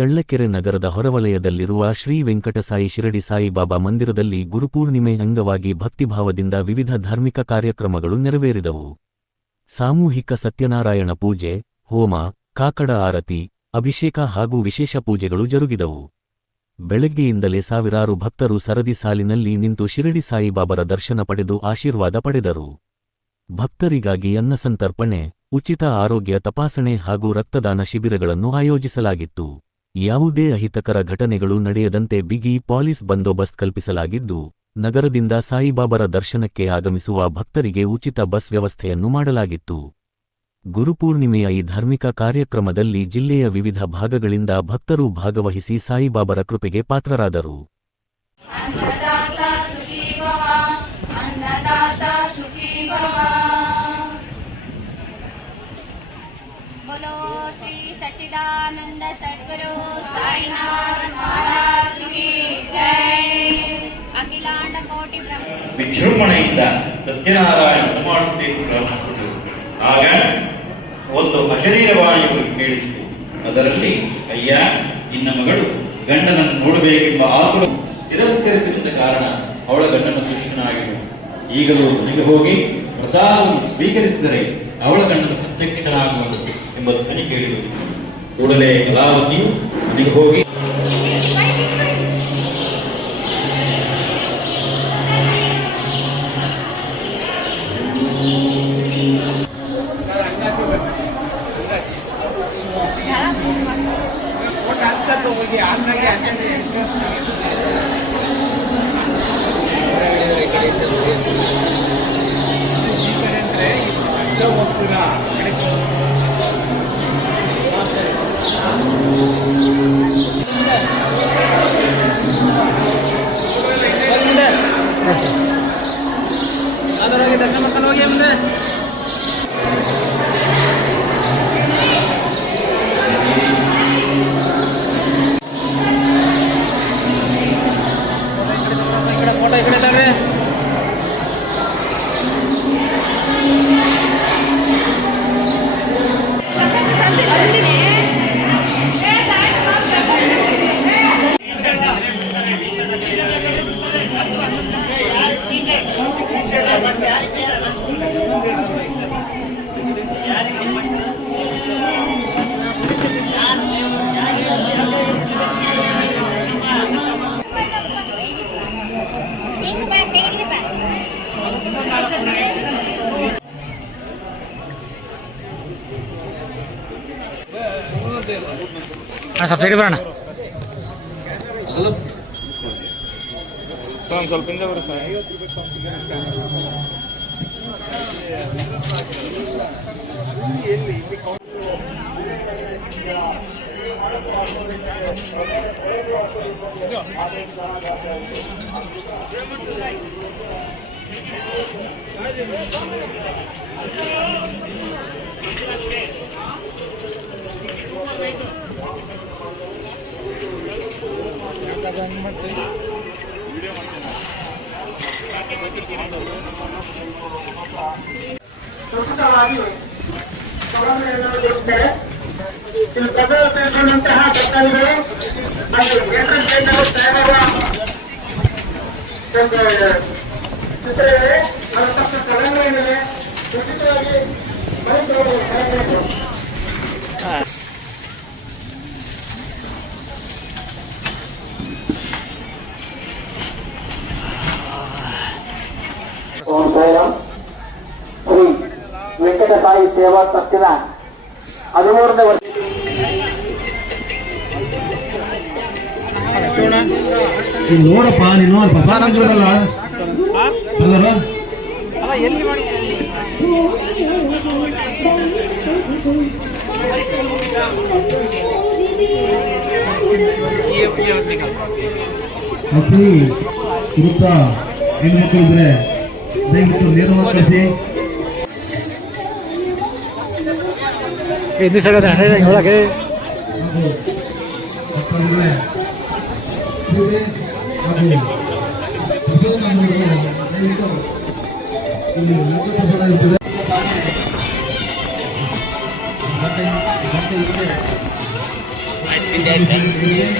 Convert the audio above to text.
ಚಳ್ಳಕೆರೆ ನಗರದ ಹೊರವಲಯದಲ್ಲಿರುವ ಶ್ರೀ ವೆಂಕಟಸಾಯಿ ಶಿರಡಿ ಸಾಯಿಬಾಬಾ ಮಂದಿರದಲ್ಲಿ ಗುರುಪೂರ್ಣಿಮೆ ಅಂಗವಾಗಿ ಭಕ್ತಿಭಾವದಿಂದ ವಿವಿಧ ಧಾರ್ಮಿಕ ಕಾರ್ಯಕ್ರಮಗಳು ನೆರವೇರಿದವು. ಸಾಮೂಹಿಕ ಸತ್ಯನಾರಾಯಣ ಪೂಜೆ, ಹೋಮ, ಕಾಕಡ ಆರತಿ, ಅಭಿಷೇಕ ಹಾಗೂ ವಿಶೇಷ ಪೂಜೆಗಳು ಜರುಗಿದವು. ಬೆಳಗ್ಗೆಯಿಂದಲೇ ಸಾವಿರಾರು ಭಕ್ತರು ಸರದಿ ಸಾಲಿನಲ್ಲಿ ನಿಂತು ಶಿರಡಿ ಸಾಯಿಬಾಬರ ದರ್ಶನ ಪಡೆದು ಆಶೀರ್ವಾದ ಪಡೆದರು. ಭಕ್ತರಿಗಾಗಿ ಅನ್ನಸಂತರ್ಪಣೆ, ಉಚಿತ ಆರೋಗ್ಯ ತಪಾಸಣೆ ಹಾಗೂ ರಕ್ತದಾನ ಶಿಬಿರಗಳನ್ನು ಆಯೋಜಿಸಲಾಗಿತ್ತು. ಯಾವುದೇ ಅಹಿತಕರ ಘಟನೆಗಳು ನಡೆಯದಂತೆ ಬಿಗಿ ಪೊಲೀಸ್ ಬಂದೋಬಸ್ತ್ ಕಲ್ಪಿಸಲಾಗಿದ್ದು, ನಗರದಿಂದ ಸಾಯಿಬಾಬರ ದರ್ಶನಕ್ಕೆ ಆಗಮಿಸುವ ಭಕ್ತರಿಗೆ ಉಚಿತ ಬಸ್ ವ್ಯವಸ್ಥೆಯನ್ನು ಮಾಡಲಾಗಿತ್ತು. ಗುರುಪೂರ್ಣಿಮೆಯ ಈ ಧಾರ್ಮಿಕ ಕಾರ್ಯಕ್ರಮದಲ್ಲಿ ಜಿಲ್ಲೆಯ ವಿವಿಧ ಭಾಗಗಳಿಂದ ಭಕ್ತರು ಭಾಗವಹಿಸಿ ಸಾಯಿಬಾಬರ ಕೃಪೆಗೆ ಪಾತ್ರರಾದರು. बोलो श्री सच्चिदानंद सद्गुरु साईनाथ महाराज की जय. अखिलांड कोटि ವಿಜೃಂಭಣೆಯಿಂದ ಸತ್ಯನಾರಾಯಣ ಮಾಡುತ್ತೇನೆ ಪ್ರಾರಂಭಿಸಿದರು. ಆಗ ಒಂದು ಅಶರೀರವಾಣಿಯನ್ನು ಕೇಳಿಸಿತು. ಅದರಲ್ಲಿ, ಅಯ್ಯ, ನಿನ್ನ ಮಗಳು ಗಂಡನನ್ನು ನೋಡಬೇಕೆಂಬ ಆತುರ ತಿರಸ್ಕರಿಸಿದ ಕಾರಣ ಅವಳ ಗಂಡನ ದುಷ್ಟನಾಗಿರು. ಈಗಲೂ ಮನೆಗೆ ಹೋಗಿ ಪ್ರಸಾದವನ್ನು ಸ್ವೀಕರಿಸಿದರೆ ಅವಳ ಗಂಡನ ಪ್ರತ್ಯಕ್ಷನಾಗುವುದು ಎಂಬ ಧ್ವನಿ ಕೇಳಿದರು. ಕೂಡಲೇ ಕಲಾವತಿಯು ಮನೆಗೆ ಹೋಗಿ दर्शन करने हो गया हमने. फोटो इकडे तगडे. सब्सिडी बरना ಸ್ವಲ್ಪ ಶ್ರೀ ವೆಂಕಟಸಾಯಿ ಸೇವಾ ಟ್ರಸ್ಟಿನ 13ನೇ ವರ್ಷ ನೋಡಪ್ಪ ನೀನು ಪ್ರಸಾದ ಹಂಚ್ಬಿಡಲ್ಲ ಇರುತ್ತ ಹೆಣ್ಮಕ್ಳು ಇದ್ರೆ ದಯವಿಟ್ಟು ನೇರ ಕಳಿಸಿ. इतनी सड़क है हो रखे ಇಲ್ಲಿ ದಯವಿಟ್ಟು